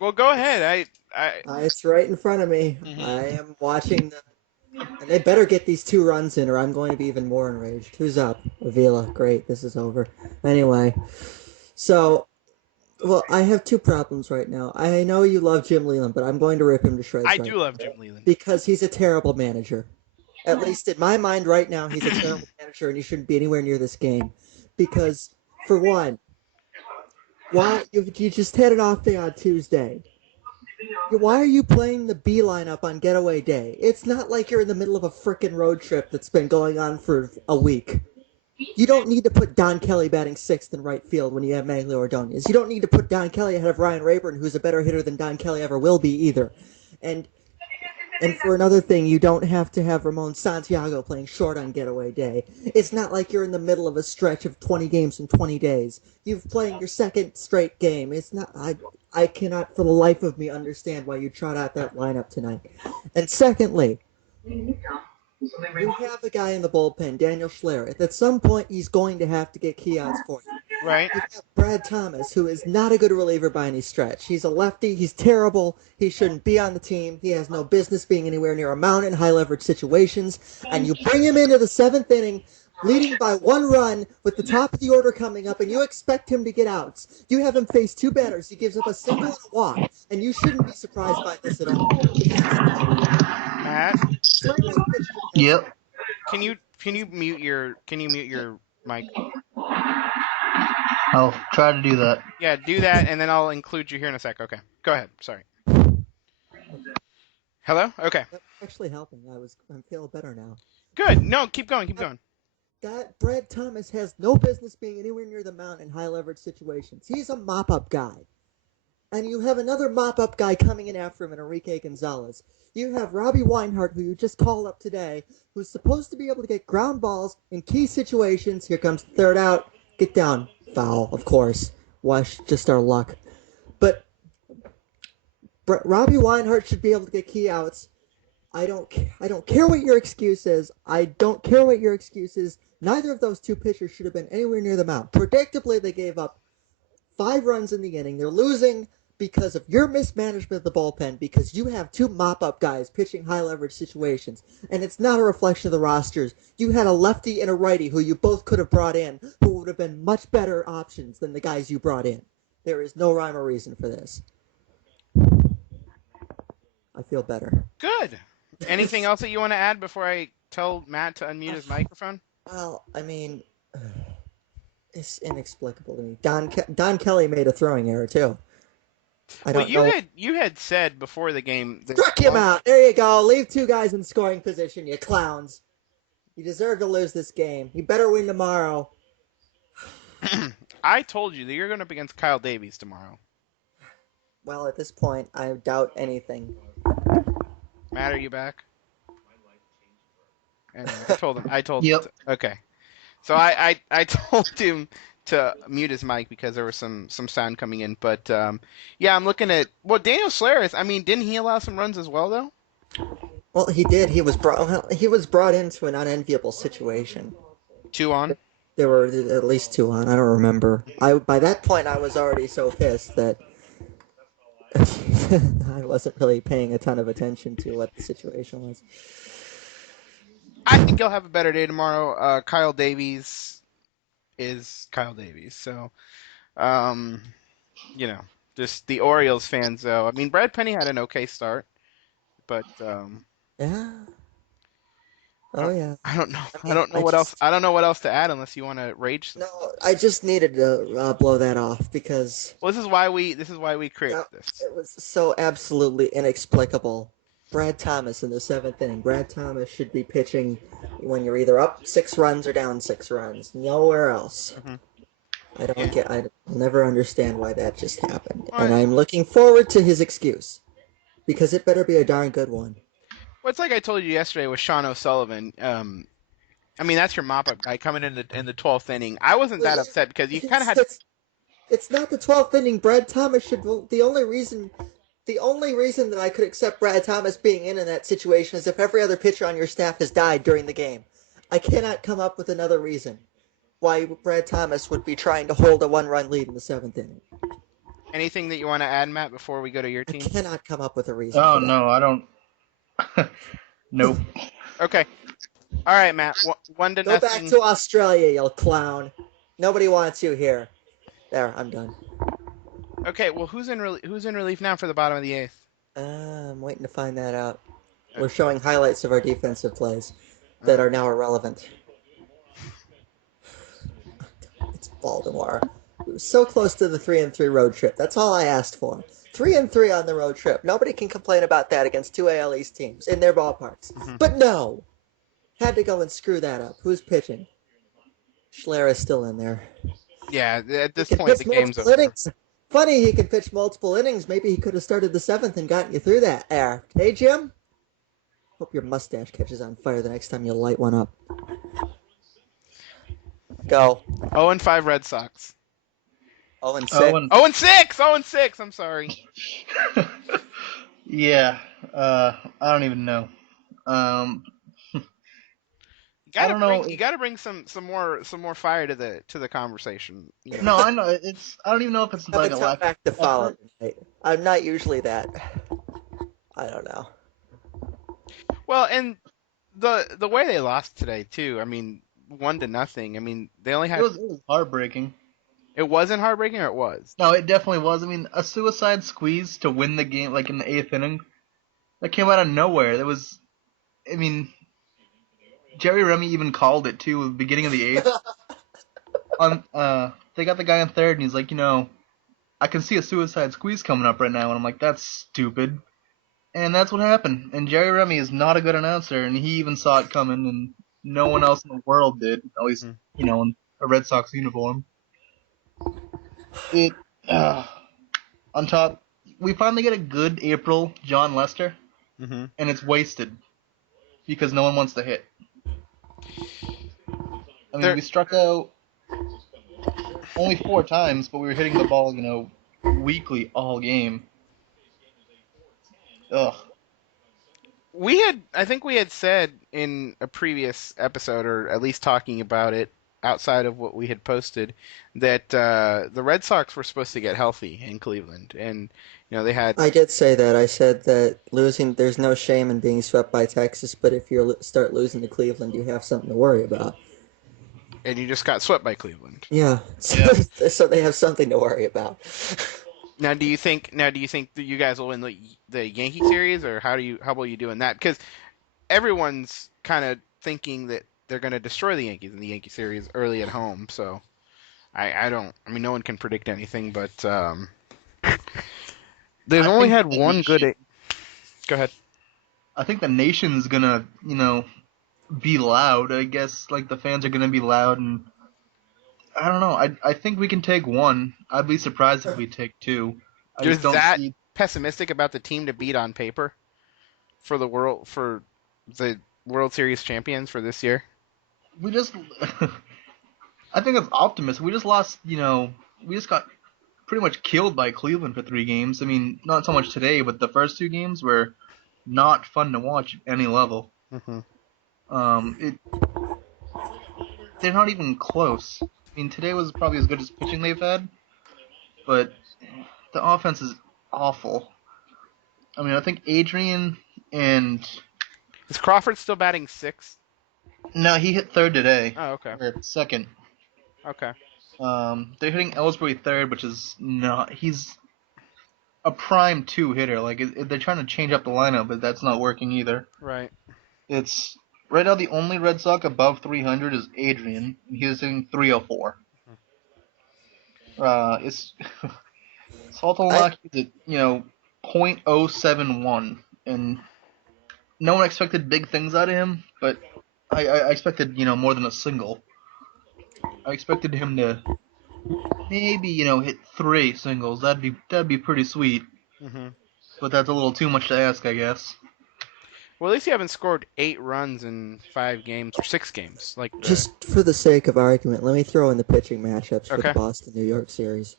Well, go ahead. I. It's right in front of me. I Mhm. am watching and they better get these 2 runs in, or I'm going to be even more enraged. Who's up? Avila. Great, this is over. Anyway, so I have two problems right now. I know you love Jim Leyland, but I'm going to rip him to I shreds right do love now Jim Leyland. because he's a terrible manager. At least in my mind right now, he's a terrible manager, and he shouldn't be anywhere near this game. Because for one, why you just had an off day on Tuesday? Why are you playing the B lineup on getaway day? It's not like you're in the middle of a frickin' road trip that's been going on for a week. You don't need to put Don Kelly batting sixth in right field when you have Manglio Ordonez. You don't need to put Don Kelly ahead of Ryan Rayburn, who's a better hitter than Don Kelly ever will be either. And and for another thing, you don't have to have Ramon Santiago playing short on getaway day. It's not like you're in the middle of a stretch of 20 games in 20 days. You've playing your second straight game. It's not. I cannot for the life of me understand why you trot out that lineup tonight. And secondly, you have a guy in the bullpen, Daniel Schlereth. At some point, he's going to have to get keyouts for you. Right. You've got Brad Thomas, who is not a good reliever by any stretch. He's a lefty. He's terrible. He shouldn't be on the team. He has no business being anywhere near a mound in high leverage situations. And you bring him into the seventh inning, leading by 1 run with the top of the order coming up, and you expect him to get outs. You have him face two batters. He gives up a single and a walk, and you shouldn't be surprised by this at all. Matt, Schlereth pitched an Yep. excellent. can you mute your mic? I'll try to do that. Yeah, do that, and then I'll include you here in a sec. Okay, go ahead. Sorry. Hello. Okay. That's actually helping. I'm feeling better now. Good. No, keep going. Keep going. That Brad Thomas has no business being anywhere near the mound in high leverage situations. He's a mop up guy. And you have another mop up guy coming in after him in Enrique Gonzalez. You have Robbie Weinhart, who you just called up today, who's supposed to be able to get ground balls in key situations. Here comes the third out. Get down. Foul, of course. Wash just our luck. But Robbie Weinhart should be able to get key outs. I don't care what your excuse is. I don't care what your excuse is. Neither of those two pitchers should have been anywhere near the mound. Predictably, they gave up 5 runs in the inning. They're losing because of your mismanagement of the bullpen, because you have two mop-up guys pitching high-leverage situations. And it's not a reflection of the rosters. You had a lefty and a righty who you both could have brought in who would have been much better options than the guys you brought in. There is no rhyme or reason for this. I feel better. Good. Anything else that you want to add before I tell Matt to unmute his microphone? Well, I mean, it's inexplicable to me. Don Kelly made a throwing error too. I Well, don't know. you had said before the game that Struck him out. There you go. Leave two guys in scoring position, you clowns. You deserve to lose this game. You better win tomorrow. I told you that you're going up against Kyle Davies tomorrow. Well, at this point, I doubt anything. Matt, are you back? Anyway, I told him. I told. Yep. Okay. So I told him to mute his mic because there was some sound coming in. But yeah, I'm looking at Daniel Schlereth. I mean, didn't he allow some runs as well though? Well, he did. He was brought into an unenviable situation. 2 on. There were at least 2 on. I don't remember. By that point, I was already so pissed that I wasn't really paying a ton of attention to what the situation was. I think he'll have a better day tomorrow. Kyle Davies is Kyle Davies. So, um, you know, just the Orioles fans though. I mean, Brad Penny had an okay start, but Yeah. I Oh don't, yeah. I don't know. I I mean, don't know what else. I don't know what else to add unless you want to rage some. no, I just needed to blow that off because Well, this is why we created this. it was so absolutely inexplicable. Brad Thomas in the seventh inning. Brad Thomas should be pitching when you're either up 6 runs or down 6 runs. Nowhere else. Hmm. I don't Yeah. get. I'll never understand why that just happened. Well, And I'm looking forward to his excuse because it better be a darn good one. it's like I told you yesterday with Sean O'Sullivan. I mean, that's your mop-up guy coming in the 12th inning. I wasn't that upset because you kind of It's, had. it's, it's not the 12th inning. Brad Thomas should. The only reason that I could accept Brad Thomas being in that situation is if every other pitcher on your staff has died during the game. I cannot come up with another reason why Brad Thomas would be trying to hold a 1-run lead in the seventh inning. Anything that you want to add, Matt, before we go to your I team? cannot come up with a reason Oh for that. no, I don't. Nope. Okay. All right, Matt. One to Go back nothing. to Australia, you clown. Nobody wants you here. There, I'm done. Okay. Well, who's in relief now for the bottom of the eighth? I'm waiting to find that out. We're Okay. showing highlights of our defensive plays that are Okay. now irrelevant. It's Baltimore. We were so close to the 3-3 road trip. That's all I asked for. 3-3 on the road trip. Nobody can complain about that against two AL East teams in their ballparks. Mhm. But no, had to go and screw that up. Who's pitching? Schler is still in there. Yeah. At He this can point, the pitch game's multiple over. innings. Funny he can pitch multiple innings. Maybe he could have started the seventh and gotten you through that air. Hey, Jim? Hope your mustache catches on fire the next time you light one up. Go. 0-5 Red Sox. 0-6. Oh, and 0-6. 0-6. I'm sorry. yeah. I don't even know. Um, I don't know. You gotta bring some more fire to the conversation. You know. No, I know. It's. I don't even know if it's I have like a a tough lack of act to follow effort. tonight. I'm not usually that. I don't know. Well, and the way they lost today too. I mean, 1-0. I mean, they only had. It was heartbreaking. It wasn't heartbreaking, or it was. No, it definitely was. I mean, a suicide squeeze to win the game, like in the eighth inning, that came out of nowhere. That was. I mean, Jerry Remy even called it too. At the beginning of the eighth. They got the guy on third, and he's like, I can see a suicide squeeze coming up right now, and I'm like, that's stupid. And that's what happened. And Jerry Remy is not a good announcer, and he even saw it coming, and no one else in the world did. At least, Mhm. in a Red Sox uniform. It uh, on top, we finally get a good April John Lester, Mhm. and it's wasted because no one wants to hit. I mean, There we struck out only 4 times, but we were hitting the ball, weekly all game. Ugh. I think we had said in a previous episode, or at least talking about it outside of what we had posted, that the Red Sox were supposed to get healthy in Cleveland, and they had, I did say that. I said that losing, there's no shame in being swept by Texas, but if you start losing to Cleveland, you have something to worry about. and you just got swept by Cleveland. Yeah, Yeah. so they have something to worry about. Do you think that you guys will win the Yankee series, or how will you do in that? Because everyone's kind of thinking that they're going to destroy the Yankees in the Yankee series early at home. So I don't. I mean, no one can predict anything, but they've I only think had the one good. nation. Go ahead. I think the nation's gonna, be loud. I guess like the fans are gonna be loud, and I don't know. I think we can take one. I'd be surprised if we take two. I You're just don't that see. pessimistic about the team to beat on paper for the World Series champions for this year. We just. I think it's optimist. We just lost. We just got pretty much killed by Cleveland for 3 games. I mean, not so much today, but the first 2 games were not fun to watch at any level. Hmm. It they're not even close. I mean, today was probably as good as pitching they've had, but the offense is awful. I mean, I think Adrian and Is Crawford still batting sixth? no, he hit third today Oh, okay, or second. okay, They're hitting Ellsbury third, which is not. He's a prime 2 hitter. Like they're trying to change up the lineup, but that's not working either. right. It's right now the only Red Sox above 300 is Adrian. He's hitting 304. It's Salton I Lock is at .071, and no one expected big things out of him, but I expected more than a single. I expected him to maybe hit 3 singles. That'd be pretty sweet, Hmm. but that's a little too much to ask, I guess. Well, at least you haven't scored 8 runs in 5 games or 6 games. Like the just for the sake of argument, let me throw in the pitching matchups for the Okay. Boston New York series.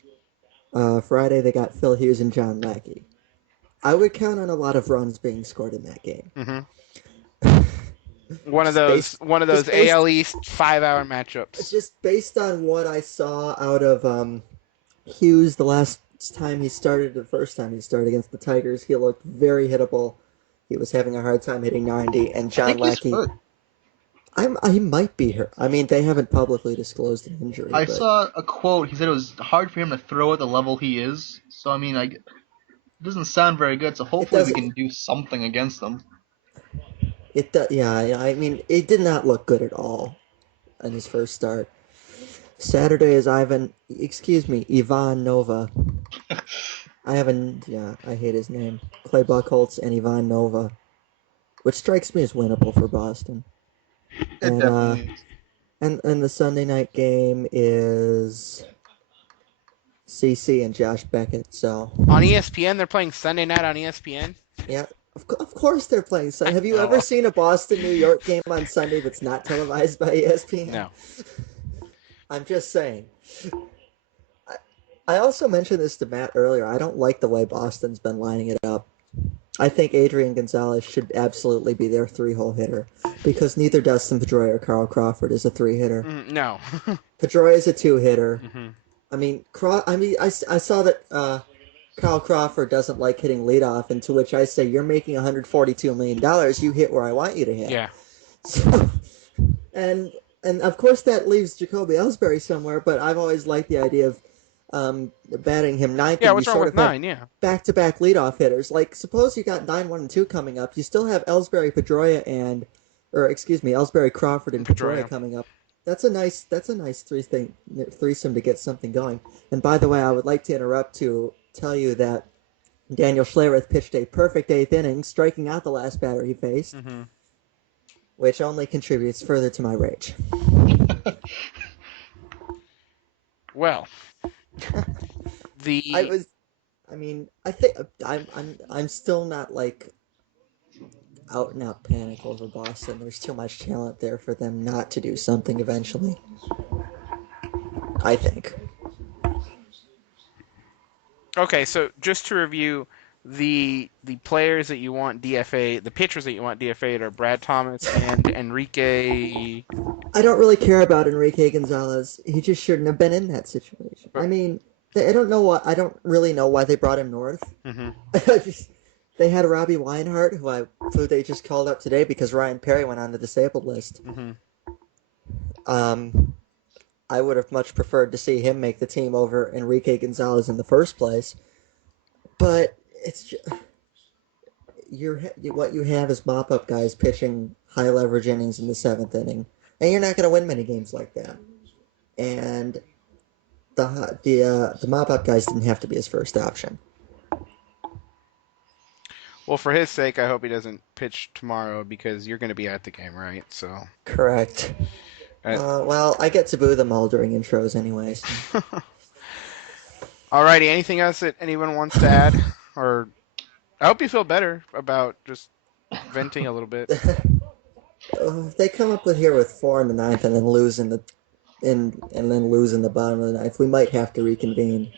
Friday they got Phil Hughes and John Lackey. I would count on a lot of runs being scored in that game. Hmm. just based, One of those just based, AL East 5 hour matchups. just based on what I saw out of Hughes the last time he started, the first time he started against the Tigers, he looked very hittable. He was having a hard time hitting 90, and I John think he's Lackey, hurt. he might be hurt. I mean, they haven't publicly disclosed an injury, I but saw a quote. He said it was hard for him to throw at the level he is. So I mean, it doesn't sound very good. So it hopefully we doesn't. can do something against them. It does. Yeah, I mean, it did not look good at all in his first start. Saturday is Ivan Nova. I hate his name. Clay Buchholz and Ivan Nova, which strikes me as winnable for Boston. It And definitely is. and the Sunday night game is CC and Josh Beckett. So On ESPN, they're playing Sunday night on ESPN. yeah, of course they're playing Sunday. Have you ever No, seen a Boston New York game on Sunday that's not televised by ESPN? no. I'm just saying. I also mentioned this to Matt earlier. I don't like the way Boston's been lining it up. I think Adrian Gonzalez should absolutely be their three-hole hitter because neither Dustin Pedroia or Carl Crawford is a three-hitter. No. Pedroia is a two-hitter. Hmm. I saw that Carl Crawford doesn't like hitting leadoff, and to which I say, you're making $142 million. You hit where I want you to hit. Yeah. So, and of course that leaves Jacoby Ellsbury somewhere, but I've always liked the idea of batting him ninth. Yeah, And you what's wrong sort with of have 9? Yeah. back-to-back leadoff hitters. Like, suppose you got 9-1-2 coming up. You still have Ellsbury, Pedroia, Ellsbury, Crawford, and Pedroia Pedroia. coming up. That's a nice threesome to get something going. And by the way, I would like to interrupt to tell you that Daniel Schlereth pitched a perfect eighth inning, striking out the last batter he faced, Hmm. which only contributes further to my rage. Well, I the was, I mean, I think I'm still not like out and out panic over Boston. There's too much talent there for them not to do something eventually. I think. okay. So just to review, the players that you want DFA, the pitchers that you want DFA are Brad Thomas and Enrique. I don't really care about Enrique Gonzalez. He just shouldn't have been in that situation. I mean, I don't know why. I don't really know why they brought him north. Hmm. They had Robbie Weinhardt, who they just called up today because Ryan Perry went on the disabled list. Hmm. I would have much preferred to see him make the team over Enrique Gonzalez in the first place. But it's just, what you have is mop-up guys pitching high leverage innings in the seventh inning, and you're not going to win many games like that. And the mop-up guys didn't have to be his first option. Well, for his sake, I hope he doesn't pitch tomorrow because you're going to be at the game, right? So. Correct. Well, I get to boo them all during intros anyways. Alrighty, anything else that anyone wants to add? Or I hope you feel better about just venting a little bit. If they come up with here with 4 in the ninth and then lose in the bottom of the ninth, we might have to reconvene.